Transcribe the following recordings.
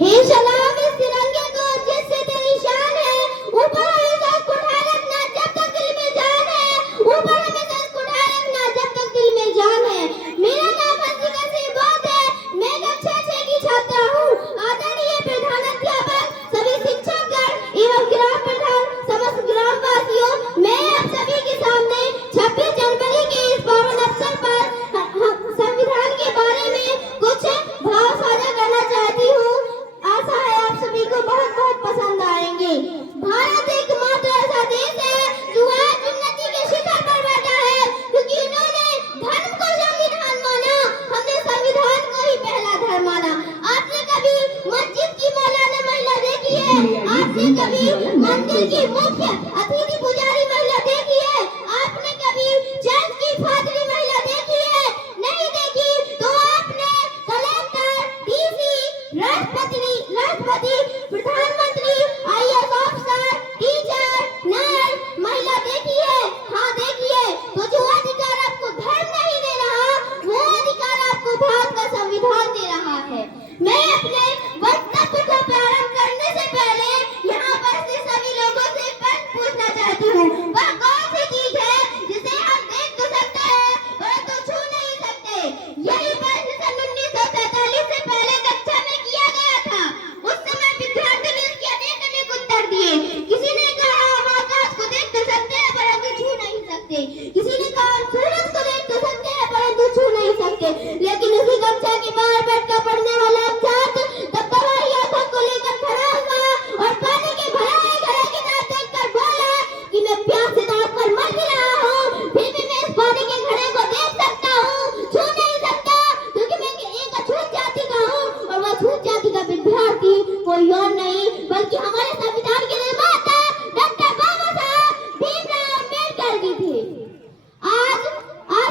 हे सलाम इस तिरंगे को जिससे तेरी शान है, ऊपर हमेशा इसको उठाए रखना जब तक दिल में जान है, ऊपर हमेशा इसको उठाए रखना जब तक दिल में जान है। मेरा नाम हंसिका सिंह बोध है, मैं कक्षा 6 की छात्रा हूँ। आदरणीय प्रधानाध्यापक, सभी शिक्षकगण एवं ग्राम प्रधान, समस्त ग्रामवासियों, मैं आप सभी के सामने 26 जनवरी के इस पावन अवसर पर संविधान के बारे में कुछ भाव साझा करना चाहती हूँ। आशा है आप सभी को बहुत बहुत पसंद आएंगे। भारत एकमात्र ऐसा देश है जो आज उन्नति के शिखर पर बैठा है, क्योंकि उन्होंने धर्म को संविधान माना। हमने संविधान को ही पहला धर्म माना। आपने कभी मस्जिद की मौलाना महिला देखी है? आपने कभी मंदिर की मुख्य अतिथि पुजारी महिला देखी है? आपने कभी चर्च की फादरी महिला देखी है? नहीं देखी तो आपने कलेक्टर, डीसी, राष्ट्रपति, प्रधानमंत्री, आईएएस ऑफिसर, टीचर, नर्स महिला देखी है? हाँ देखी है। तो जो अधिकार आपको धर्म नहीं दे रहा, वो अधिकार आपको भारत का संविधान दे रहा है। मैं अपने वक्तव्य को प्रारंभ करने से पहले यहाँ पर से सभी लोगों से प्रश्न पूछना चाहती हूँ। वह कौन सी चीज है जिसे हम देख तो सकते हैं परंतु छू नहीं सकते? यही प्रश्न सन 1943 से पहले कक्षा में किया गया था। उस समय विद्यार्थियों ने इसके अनेक उत्तर दिए। किसी ने कहा हम आकाश को देख तो सकते हैं परंतु छू नहीं सकते। किसी ने कहा हम सूरज को देख तो सकते हैं परंतु छू नहीं सकते। लेकिन उसी कक्षा के बाहर बैठकर पढ़ने वाला छात्र तब तबाही आंखों को लेकर खड़ा हुआ और पानी के भराए घड़े की तरफ देखकर बोला कि मैं प्यास से तड़प कर मर भी रहा हूँ, फिर भी मैं इस पानी के घड़े को देख सकता हूँ, छू नहीं सकता, क्योंकि मैं एक अछूत जाति का हूँ और वह अछूत जाति का विद्यार्थी कोई और नहीं बल्कि हमारे संविधान के निर्माता डॉक्टर बाबा साहब भीमराव अम्बेडकर जी थे। आज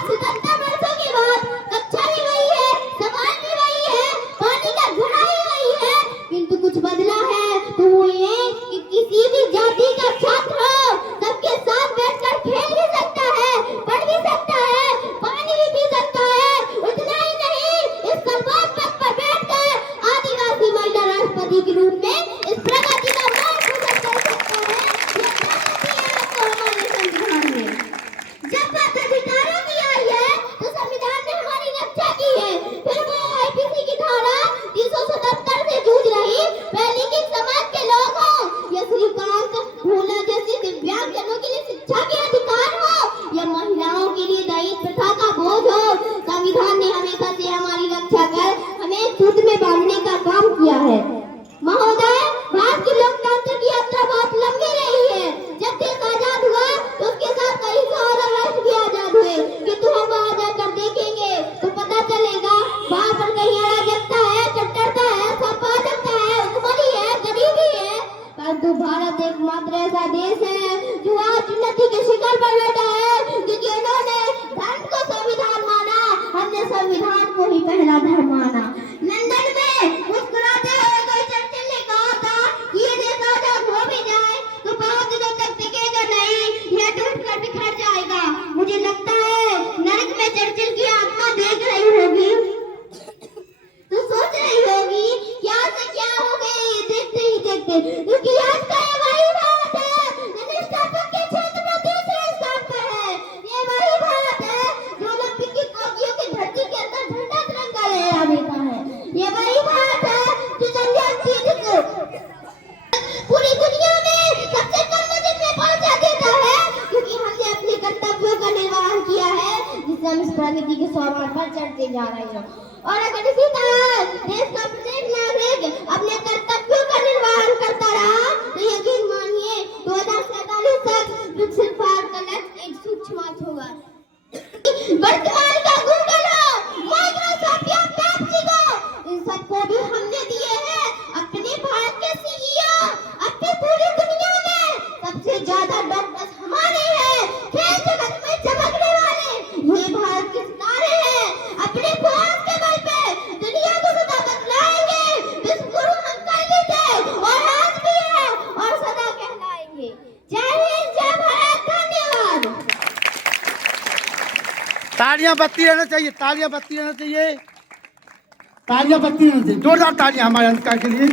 77 वर्षों के बाद कक्षा भी वही है, सवाल भी वही है, पानी का घड़ा ही वही है, किंतु कुछ बदला है तो वो ये कि किसी भी जाति का छात्र हो सबके साथ बैठकर खेल भी सकता है, पढ़ भी सकता है, पानी भी पी सकता है। उतना ही नहीं, इस संवाद पथ पर बैठकर आदिवासी महिला राष्ट्रपति के रूप में इस प्रगति का मार्ग गुजर कर सकता है। ये प्रगति है आपको हमारे संविधान में। जब बात अधिकारों की आई है तो संविधान ने हमारी रक्षा की है। फिर वो आईपीसी की धारा 377 से जूझ रही पहले के समाज के लोग हों या श्रीकांत भोला जैसे दिव्यांगजनों के लिए शिक्षा के अधिकार हो या महिलाओं के लिए दहेज प्रथा का बोझ हो, संविधान ने हमेशा से हमारी रक्षा कर हमें सूत्र में बांधने का काम किया है। महोदय, भारत की लोकतंत्र की यात्रा बहुत लंबी रही है। जब देश आजाद हुआ तो उसके साथ कई सारे राष्ट्र भी आजाद हुए, किंतु हम वहाँ जाकर देखेंगे तो पता चलेगा वहाँ पर कहीं अराजकता है, कट्टरता है, संपादकता है, भुखमरी है, गरीबी है। परंतु भारत एकमात्र ऐसा देश है जो आज उन्नति के शिखर पर बैठा है, क्योंकि उन्होंने धर्म को संविधान माना। हमने संविधान को ही पहला धर्म माना। लंदन में मुस्कुराते हुए कोई चर्चिल ने कहा था कि ये देश आजाद हो भी जाए तो बहुत दिनों तक टिकेगा नहीं, यह टूटकर बिखर जाएगा। मुझे लगता है नरक में चर्चिल की आत्मा देख रही होगी तो सोच रही होगी क्या से क्या हो गया ये देखते ही देखते, क्योंकि आज का ये वही भारत है निष्ठापन के क्षेत्र में दूसरे स्थान पर है। ये वही भारत है जो ओलंपिक की कोकियों की धरती के अंदर झंडा तिरंगा लहरा देता है। ये वही भारत है जो चंद्रयान 3 को पूरी दुनिया में सबसे कम वजन में पहुंचा देता है, क्योंकि हमने अपने कर्तव्यों का निर्वहन किया है जिससे हम इस प्रगति के सोपान पर चढ़ते जा रहे हैं। और अगर इसी तरह देश का प्रत्येक नागरिक अपने कर्तव्यों का निर्वहन करता रहा तो यकीन मानिए 2047 तक विकसित भारत का लक्ष्य एक सूक्ष्म होगा। वर्तमान का गूगल हो, माइक्रोसॉफ्ट या पेप्सी को, इन सबको भी हमने दिए हैं अपने भारत के सीईओ। अपनी पूरी दुनिया में सबसे ज्यादा डॉक्टर्स हमारे हैं, खेल जगत में चमकने वाले ये भारत के सितारे हैं। अपने प्रयास के बल पे दुनिया को सदा बदलाएंगे। विश्वगुरु हम कल थे और आज भी है और सदा कहलाएंगे। जय हिंद, जय भारत, धन्यवाद। तालियां बजती रहना चाहिए, तालियां बजती रहना चाहिए। तालियां बत्ती नहीं थी, जोरदार तालियां हमारे अंधकार के लिए।